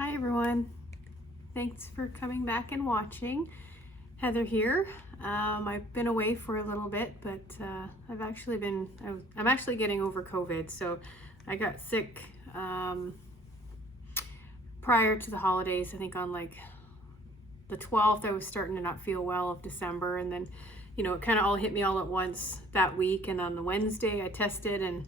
Hi everyone, thanks for coming back and watching. Heather here. I've been away for a little bit, but I'm actually getting over COVID. So I got sick prior to the holidays. I think on like the 12th I was starting to not feel well of December, and then it kind of all hit me all at once that week. And on the Wednesday I tested, and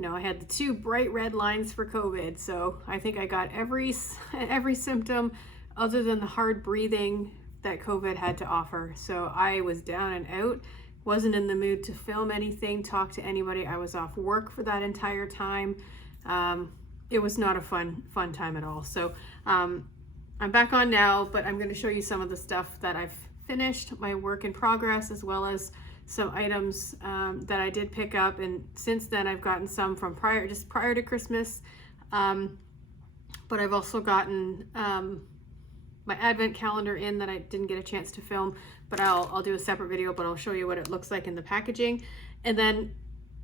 I had the 2 bright red lines for COVID. So I think I got every symptom other than the hard breathing that COVID had to offer. So I was down and out, wasn't in the mood to film anything, talk to anybody. I was off work for that entire time. It was not a fun time at all. So I'm back on now, but I'm going to show you some of the stuff that I've finished, my work in progress, as well as some items that I did pick up. And since then I've gotten some from prior to Christmas, but I've also gotten my advent calendar in that I didn't get a chance to film, but I'll do a separate video, but I'll show you what it looks like in the packaging. And then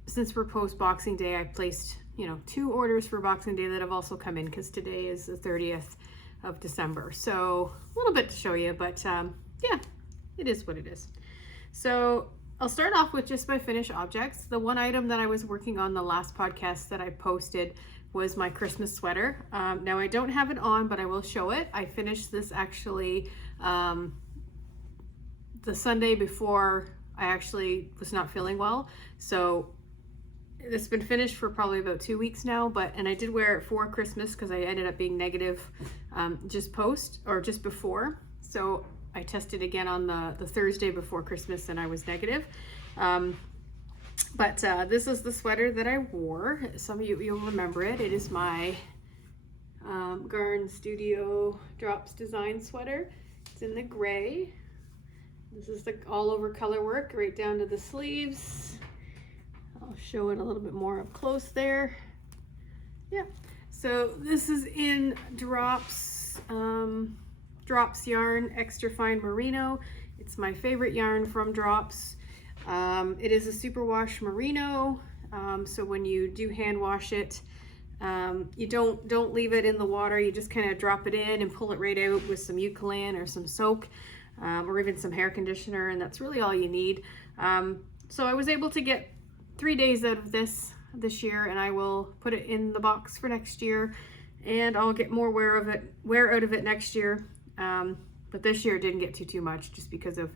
since we're post Boxing Day, I placed 2 orders for Boxing Day that have also come in, because today is the 30th of December. So a little bit to show you, but yeah, it is what it is. So I'll start off with just my finished objects. The one item that I was working on the last podcast that I posted was my Christmas sweater. Now I don't have it on, but I will show it. I finished this actually the Sunday before I actually was not feeling well. So it's been finished for probably about 2 weeks now, and I did wear it for Christmas because I ended up being negative just before. So I tested again on the Thursday before Christmas and I was negative. But this is the sweater that I wore. Some of you'll remember it. It is my Garn Studio Drops design sweater. It's in the gray. This is the all over color work right down to the sleeves. I'll show it a little bit more up close there. Yeah, so this is in Drops yarn, extra fine merino. It's my favorite yarn from Drops. It is a superwash merino, so when you do hand wash it, you don't leave it in the water. You just kind of drop it in and pull it right out with some Eucalyptus or some soak, or even some hair conditioner, and that's really all you need. So I was able to get 3 days out of this year, and I will put it in the box for next year, and I'll get more wear out of it next year. But this year didn't get too much just because of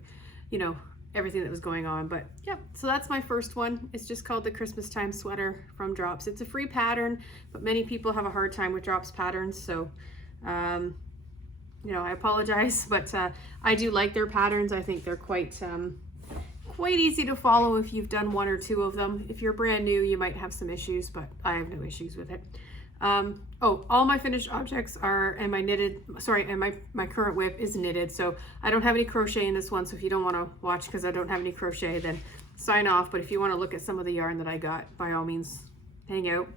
everything that was going on. But yeah, so that's my first one. It's just called the Christmas time sweater from Drops. It's a free pattern, but many people have a hard time with Drops patterns, so I apologize, but I do like their patterns. I think they're quite easy to follow if you've done 1 or 2 of them. If you're brand new, you might have some issues, but I have no issues with it. All my finished objects are, and my current WIP is knitted, so I don't have any crochet in this one. So if you don't want to watch because I don't have any crochet, then sign off. But if you want to look at some of the yarn that I got, by all means, hang out.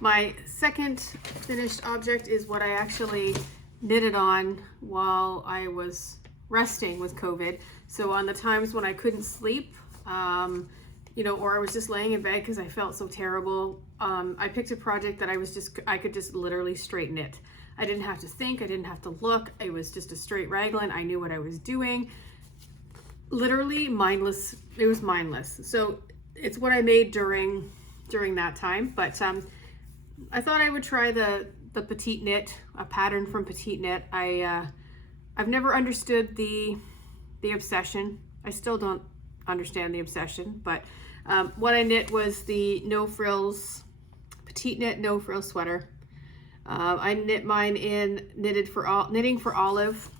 My second finished object is what I actually knitted on while I was resting with COVID. So on the times when I couldn't sleep, or I was just laying in bed because I felt so terrible, I picked a project that I could just literally straight knit. I didn't have to think, I didn't have to look. It was just a straight raglan. I knew what I was doing. Literally mindless. It was mindless. So it's what I made during that time. But I thought I would try the Petite Knit, a pattern from Petite Knit. I've never understood the obsession. I still don't understand the obsession, but what I knit was the no frills Petite Knit no frill sweater. I knit mine in Knitting for Olive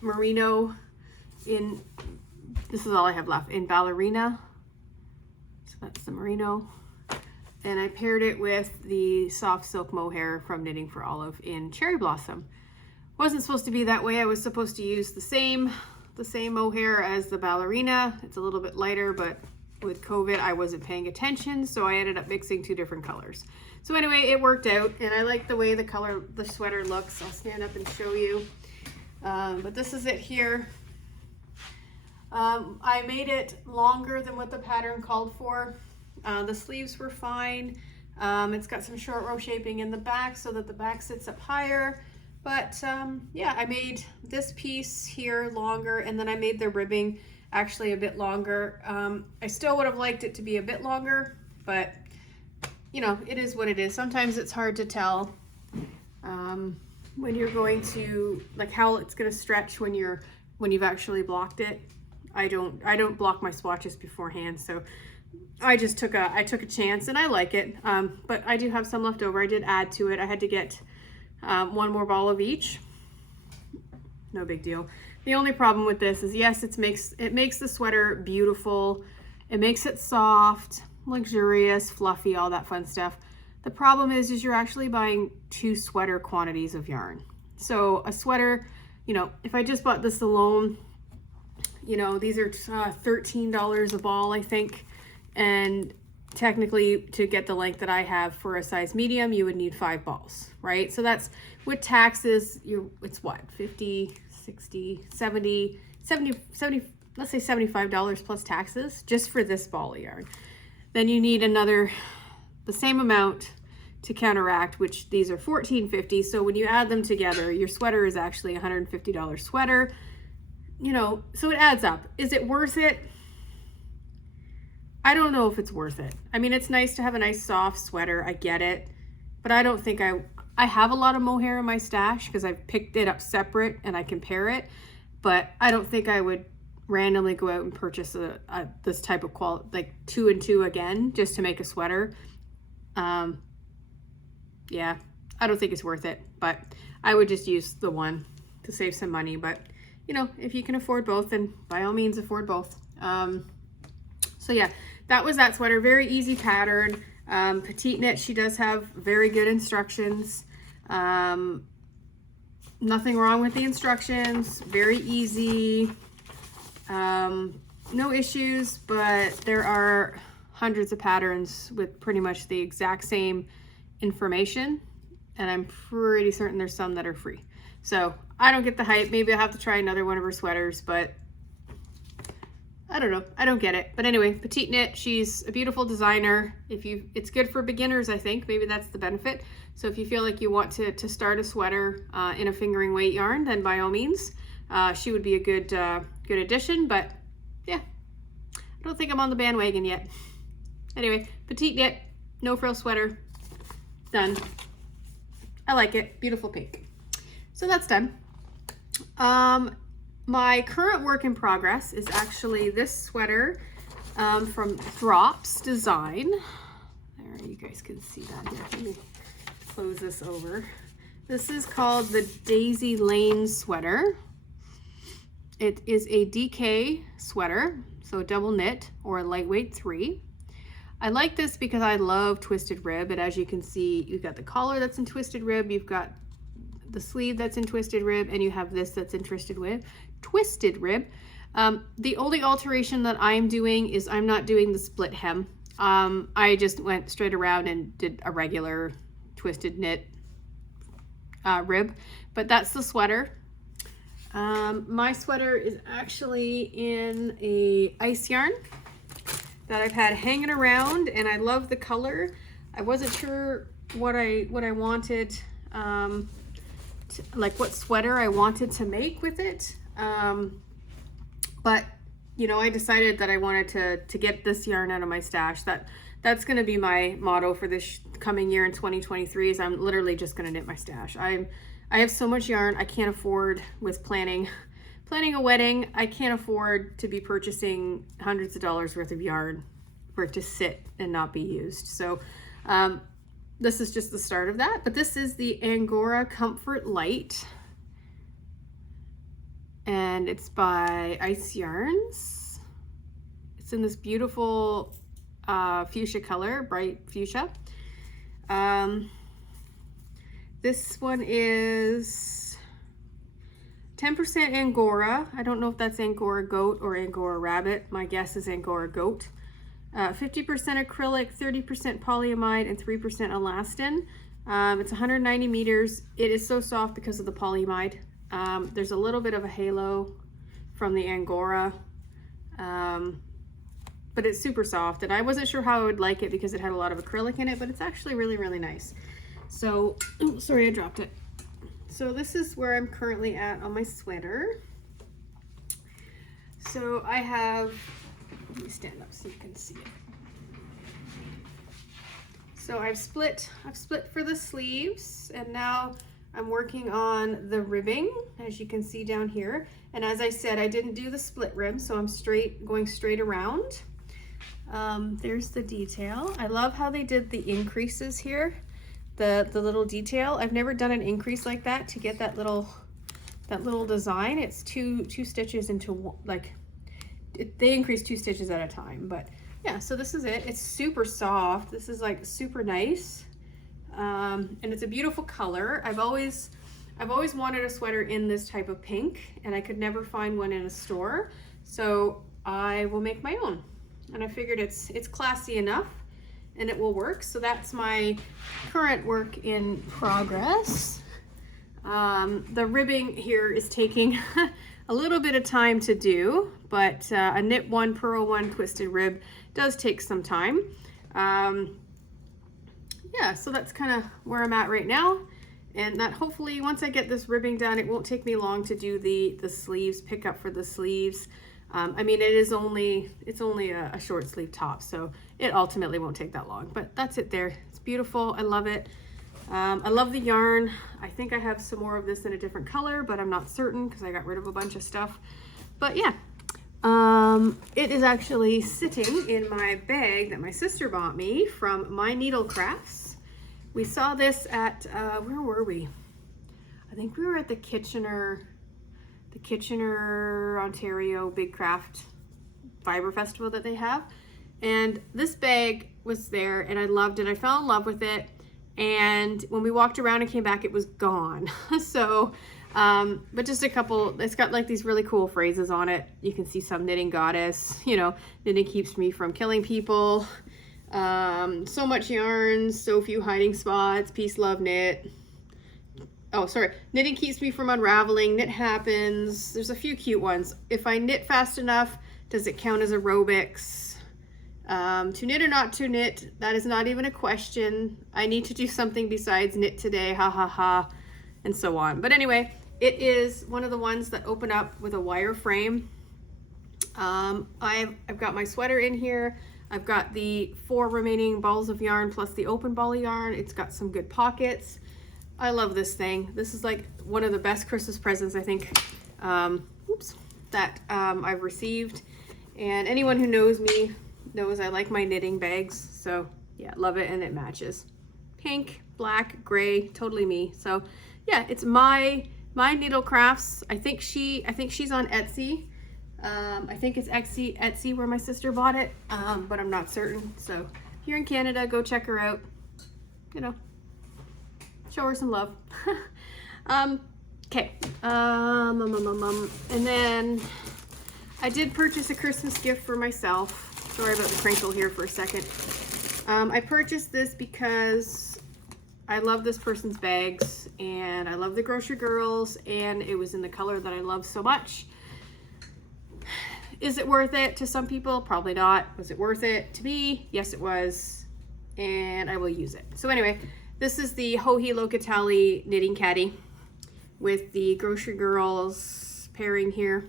merino. This is all I have left in Ballerina, so that's the merino, and I paired it with the soft silk mohair from Knitting for Olive in Cherry Blossom. Wasn't supposed to be that way. I was supposed to use the same mohair as the Ballerina. It's a little bit lighter, but with COVID I wasn't paying attention, so I ended up mixing 2 different colors. So anyway, it worked out, and I like the way the sweater looks. I'll stand up and show you. But this is it here. I made it longer than what the pattern called for. The sleeves were fine. It's got some short row shaping in the back so that the back sits up higher. But yeah, I made this piece here longer, and then I made the ribbing actually a bit longer. I still would have liked it to be a bit longer, but you know, it is what it is. Sometimes it's hard to tell when you're going to, like, how it's going to stretch when you've actually blocked it. I don't block my swatches beforehand, so I just took a chance, and I like it. But I do have some left over. I did add to it. I had to get one more ball of each. No big deal. The only problem with this is, yes, it makes the sweater beautiful. It makes it soft, luxurious, fluffy, all that fun stuff. The problem is you're actually buying 2 sweater quantities of yarn. So a sweater, you know, if I just bought this alone, you know, these are $13 a ball, I think. And technically, to get the length that I have for a size medium, you would need 5 balls, right? So that's, with taxes, it's what, 50, 60, 70, let's say $75 plus taxes just for this ball of yarn. Then you need the same amount to counteract, which these are $14.50. So when you add them together, your sweater is actually a $150 sweater. You know, so it adds up. Is it worth it? I don't know if it's worth it. I mean, it's nice to have a nice soft sweater. I get it. But I don't think I have a lot of mohair in my stash because I've picked it up separate and I compare it. But I don't think I would randomly go out and purchase this type of quality, like 2 and 2 again, just to make a sweater. Yeah, I don't think it's worth it, but I would just use the one to save some money. But you know, if you can afford both, then by all means afford both. So yeah, that was that sweater. Very easy pattern. Petite knit. She does have very good instructions. Nothing wrong with the instructions. Very easy. No issues, but there are hundreds of patterns with pretty much the exact same information, and I'm pretty certain there's some that are free. So I don't get the hype. Maybe I'll have to try another one of her sweaters, but I don't know. I don't get it. But anyway, Petite Knit, she's a beautiful designer. It's good for beginners, I think. Maybe that's the benefit. So if you feel like you want to start a sweater in a fingering weight yarn, then by all means, she would be a good addition. But yeah, I don't think I'm on the bandwagon yet. Anyway, Petite Knit, no frill sweater, done. I like it. Beautiful pink. So that's done. My current work in progress is actually this sweater from Drops Design. There, you guys can see that here. Let me close this over. This is called the Daisy Lane sweater. It is a DK sweater, so double knit or a lightweight 3. I like this because I love twisted rib, and as you can see, you've got the collar that's in twisted rib, you've got the sleeve that's in twisted rib, and you have this that's in twisted rib. The only alteration that I'm doing is I'm not doing the split hem. I just went straight around and did a regular twisted knit rib, but that's the sweater. My sweater is actually in a ice yarn that I've had hanging around, and I love the color. I wasn't sure what I wanted, like what sweater I wanted to make with it. But you know, I decided that I wanted to get this yarn out of my stash. That's going to be my motto for this coming year in 2023, is I'm literally just going to knit my stash. I have so much yarn. I can't afford, with planning a wedding, I can't afford to be purchasing hundreds of dollars worth of yarn for it to sit and not be used. So this is just the start of that. But this is the Angora Comfort Light, and it's by Ice Yarns. It's in this beautiful fuchsia color, bright fuchsia. This one is 10% Angora. I don't know if that's Angora goat or Angora rabbit. My guess is Angora goat. 50% acrylic, 30% polyamide, and 3% elastin. It's 190 meters. It is so soft because of the polyamide. There's a little bit of a halo from the Angora, but but it's super soft, and I wasn't sure how I would like it because it had a lot of acrylic in it, but it's actually really, really nice. So, oh, sorry, I dropped it. So this is where I'm currently at on my sweater. So I have, let me stand up so you can see it. So I've split for the sleeves, and now I'm working on the ribbing, as you can see down here. And as I said, I didn't do the split rib, so I'm going straight around. There's the detail. I love how they did the increases here, the little detail. I've never done an increase like that to get that little design. It's two stitches into one, like they increase 2 stitches at a time. But yeah, so this is it. It's super soft. This is like super nice, and it's a beautiful color. I've always wanted a sweater in this type of pink, and I could never find one in a store, so I will make my own. And I figured it's classy enough and it will work. So that's my current work in progress. The ribbing here is taking a little bit of time to do, but a knit one, purl one, twisted rib does take some time. Yeah, so that's kind of where I'm at right now. And that hopefully once I get this ribbing done, it won't take me long to do the sleeves, pick up for the sleeves. I mean, it's only a short sleeve top, so it ultimately won't take that long, but that's it there. It's beautiful. I love it. I love the yarn. I think I have some more of this in a different color, but I'm not certain because I got rid of a bunch of stuff. But yeah, it is actually sitting in my bag that my sister bought me from My Needle Crafts. We saw this at, where were we? I think we were at the Kitchener, Ontario Big Craft Fiber Festival that they have. And this bag was there and I loved it. I fell in love with it. And when we walked around and came back, it was gone. So, but just a couple, it's got like these really cool phrases on it. You can see some knitting goddess, you know, knitting keeps me from killing people. So much yarn, so few hiding spots, peace, love, knit. Oh, sorry. Knitting keeps me from unraveling. Knit happens. There's a few cute ones. If I knit fast enough, does it count as aerobics? To knit or not to knit, that is not even a question. I need to do something besides knit today, ha ha ha, and so on. But anyway, it is one of the ones that open up with a wire frame. I've got my sweater in here. I've got the 4 remaining balls of yarn plus the open ball of yarn. It's got some good pockets. I love this thing. This is like one of the best Christmas presents I think that I've received. And anyone who knows me knows I like my knitting bags. So yeah, love it, and it matches. Pink, black, gray, totally me. So yeah, it's my Needle Crafts. I think she's on Etsy. I think it's Etsy where my sister bought it, but I'm not certain. So here in Canada, go check her out. You know, show her some love. Okay. And then I did purchase a Christmas gift for myself. Sorry about the crinkle here for a second. I purchased this because I love this person's bags and I love the Grocery Girls, and it was in the color that I love so much. Is it worth it to some people? Probably not. Was it worth it to me? Yes, it was. And I will use it. So anyway, this is the Joji Locatelli knitting caddy with the Grocery Girls pairing here.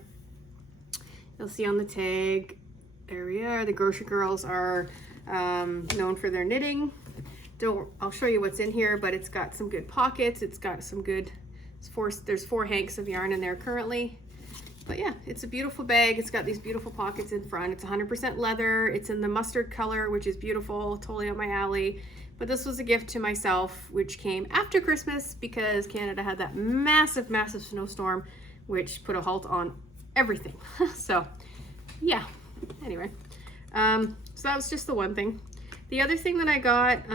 You'll see on the tag, there we are. The Grocery Girls are known for their knitting. I'll show you what's in here, but it's got some good pockets. It's got some good, there's 4 hanks of yarn in there currently. But yeah, it's a beautiful bag. It's got these beautiful pockets in front. It's 100% leather. It's in the mustard color, which is beautiful, totally up my alley. But this was a gift to myself, which came after Christmas because Canada had that massive, massive snowstorm, which put a halt on everything. So yeah, anyway, so that was just the one thing. The other thing that I got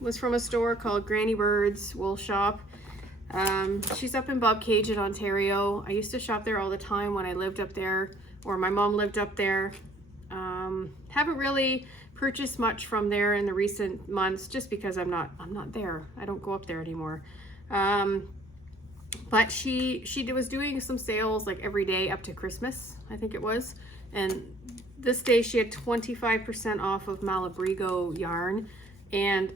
was from a store called Granny Bird's Wool Shop. She's up in Bobcage in Ontario. I used to shop there all the time when I lived up there, or my mom lived up there. Haven't really purchased much from there in the recent months just because I'm not there. I don't go up there anymore. But she was doing some sales like every day up to Christmas, I think it was. And this day she had 25% off of Malabrigo yarn, and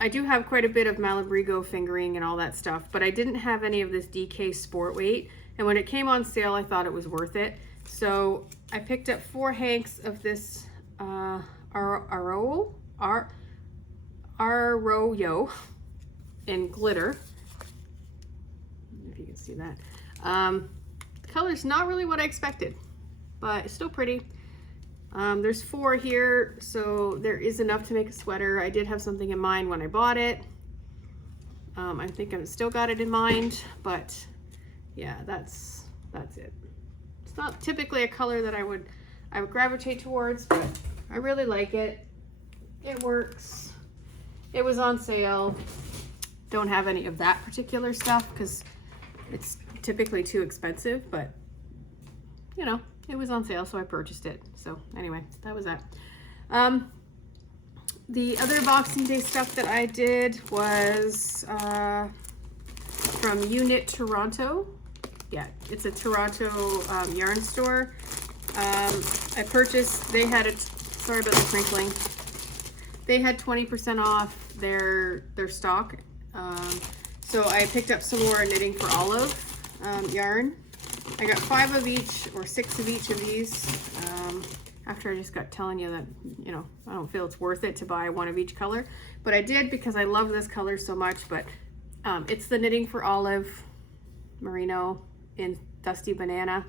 I do have quite a bit of Malabrigo fingering and all that stuff, but I didn't have any of this DK sport weight, and when it came on sale I thought it was worth it. So I picked up 4 hanks of this Arroyo in glitter, if you can see that. The color's not really what I expected, but it's still pretty. There's 4 here, so there is enough to make a sweater. I did have something in mind when I bought it. I think I've still got it in mind, but yeah, that's it. It's not typically a color that I would gravitate towards, but I really like it. It works. It was on sale. Don't have any of that particular stuff because it's typically too expensive, but you know, it was on sale, so I purchased it. So anyway, that was that. The other Boxing Day stuff that I did was from Unit Toronto. Yeah, it's a Toronto yarn store. I purchased, they had sorry about the crinkling. They had 20% off their stock. So I picked up some more Knitting for Olive yarn. I got 5 of each or 6 of each of these. After I just got telling you that, you know, I don't feel it's worth it to buy 1 of each color, but I did because I love this color so much. But it's the Knitting for Olive Merino in Dusty Banana,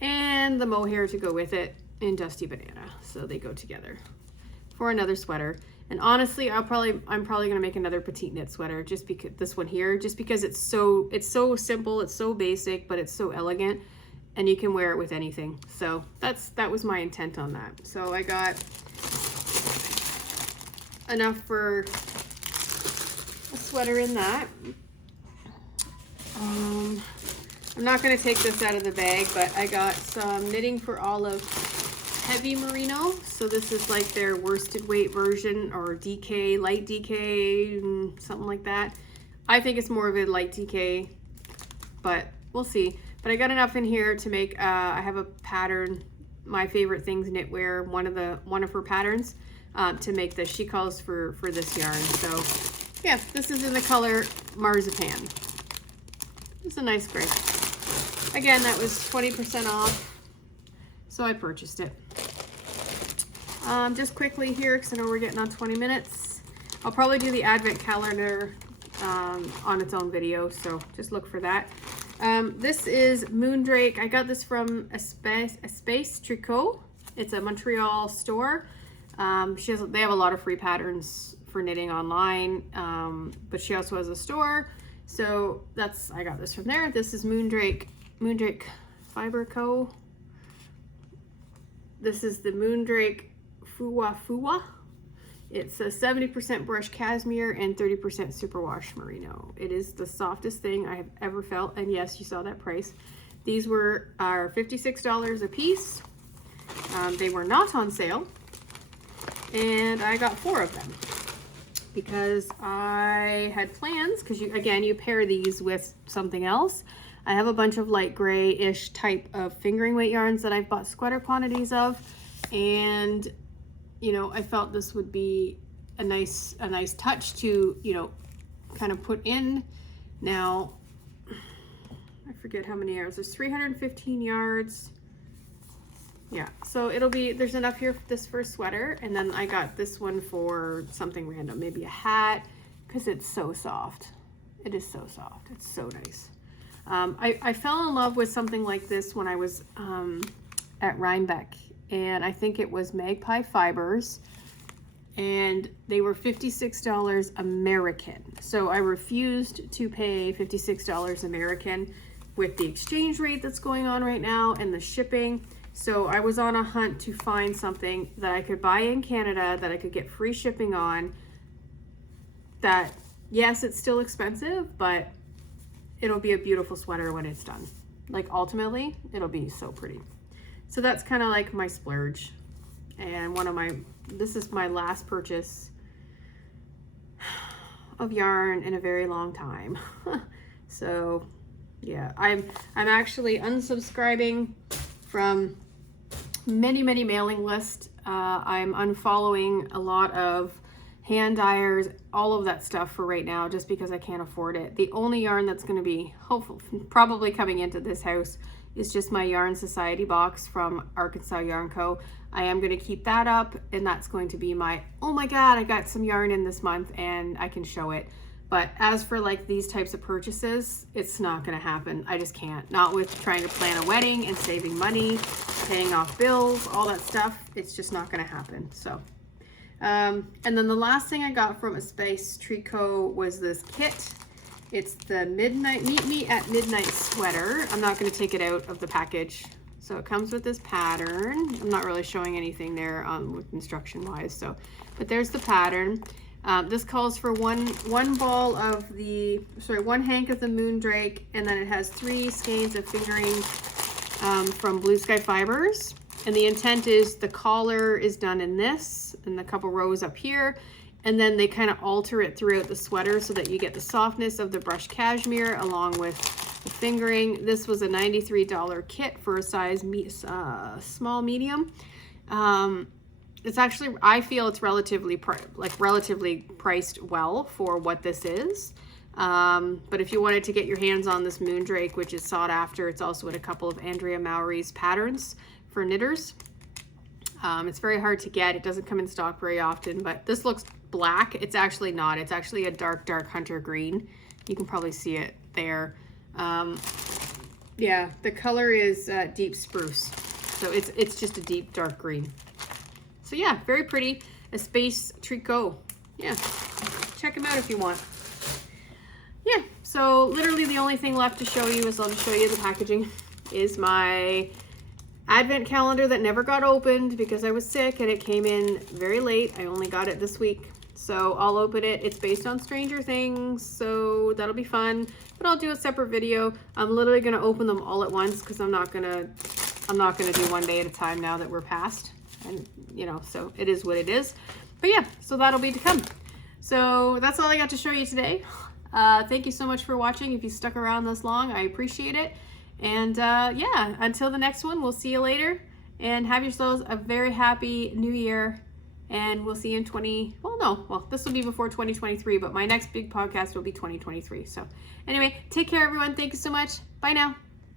and the mohair to go with it in Dusty Banana. So they go together for another sweater. And honestly, I'm probably gonna make another petite knit sweater, just because this one here, just because it's so simple, it's so basic, but it's so elegant, and you can wear it with anything. So that was my intent on that. So I got enough for a sweater in that. I'm not gonna take this out of the bag, but I got some Knitting for Olive Heavy Merino. So this is like their worsted weight version, or DK, light DK, something like that. I think it's more of a light DK, but we'll see. But I got enough in here to make, I have a pattern, My Favorite Things Knitwear, one of her patterns, to make this. She calls for this yarn. So yeah, this is in the color Marzipan. It's a nice gray. Again, that was 20% off, so I purchased it. Just quickly here, because I know we're getting on 20 minutes. I'll probably do the advent calendar on its own video, so just look for that. This is Moondrake. I got this from Espace Tricot. It's a Montreal store. They have a lot of free patterns for knitting online, but she also has a store. So I got this from there. This is Moondrake Fiber Co. This is the Moondrake Fuwa. It's a 70% brush cashmere and 30% superwash merino. It is the softest thing I have ever felt, and yes, you saw that price. These are $56 a piece. They were not on sale, and I got 4 of them because I had plans, because you pair these with something else. I have a bunch of light gray-ish type of fingering weight yarns that I've bought sweater quantities of, and you know, I felt this would be a nice touch to, you know, kind of put in. Now, I forget how many yards. There's 315 yards. Yeah, so there's enough here for this first sweater, and then I got this one for something random, maybe a hat, because it's so soft. It is so soft. It's so nice. I fell in love with something like this when I was at Rhinebeck, and I think it was Magpie Fibers, and they were $56 American. So I refused to pay $56 American with the exchange rate that's going on right now and the shipping. So I was on a hunt to find something that I could buy in Canada that I could get free shipping on, that, yes, it's still expensive, but it'll be a beautiful sweater when it's done. Like, ultimately, it'll be so pretty. So that's kind of like my splurge. And this is my last purchase of yarn in a very long time. So yeah, I'm actually unsubscribing from many mailing lists. I'm unfollowing a lot of hand dyers, all of that stuff for right now, just because I can't afford it. The only yarn that's going to be probably coming into this house is just my Yarn Society box from Arkansas Yarn Co. I am going to keep that up, and that's going to be my, oh my god, I got some yarn in this month and I can show it. But as for like these types of purchases, it's not going to happen. I just can't. Not with trying to plan a wedding and saving money, paying off bills, all that stuff. It's just not going to happen. So, and then the last thing I got from Espace Tricot was this kit. It's the Meet Me at Midnight sweater. I'm not going to take it out of the package. So it comes with this pattern. I'm not really showing anything there with instruction wise. So, but there's the pattern. This calls for one hank of the Moondrake, and then it has 3 skeins of fingering from Blue Sky Fibers. And the intent is the collar is done in this, and a couple rows up here, and then they kind of alter it throughout the sweater so that you get the softness of the brushed cashmere along with the fingering. This was a $93 kit for a size small medium. It's actually, I feel it's relatively priced well for what this is. But if you wanted to get your hands on this Moondrake, which is sought after, it's also in a couple of Andrea Mowry's patterns for knitters. It's very hard to get. It doesn't come in stock very often, but this looks black. It's actually not. It's actually a dark hunter green. You can probably see it there. Yeah, the color is deep spruce. So it's just a deep dark green. So yeah, very pretty. Espace Tricot. Yeah, check them out if you want. Yeah, so literally the only thing left to show you is I'll just show you the packaging is my advent calendar that never got opened because I was sick and it came in very late. I only got it this week. So I'll open it. It's based on Stranger Things, so that'll be fun. But I'll do a separate video. I'm literally gonna open them all at once because I'm not gonna do one day at a time now that we're past. And you know, so it is what it is. But yeah, so that'll be to come. So that's all I got to show you today. Thank you so much for watching. If you stuck around this long, I appreciate it. And yeah, until the next one, we'll see you later. And have yourselves a very happy new year. And we'll see you in this will be before 2023, but my next big podcast will be 2023. So anyway, take care everyone. Thank you so much. Bye now.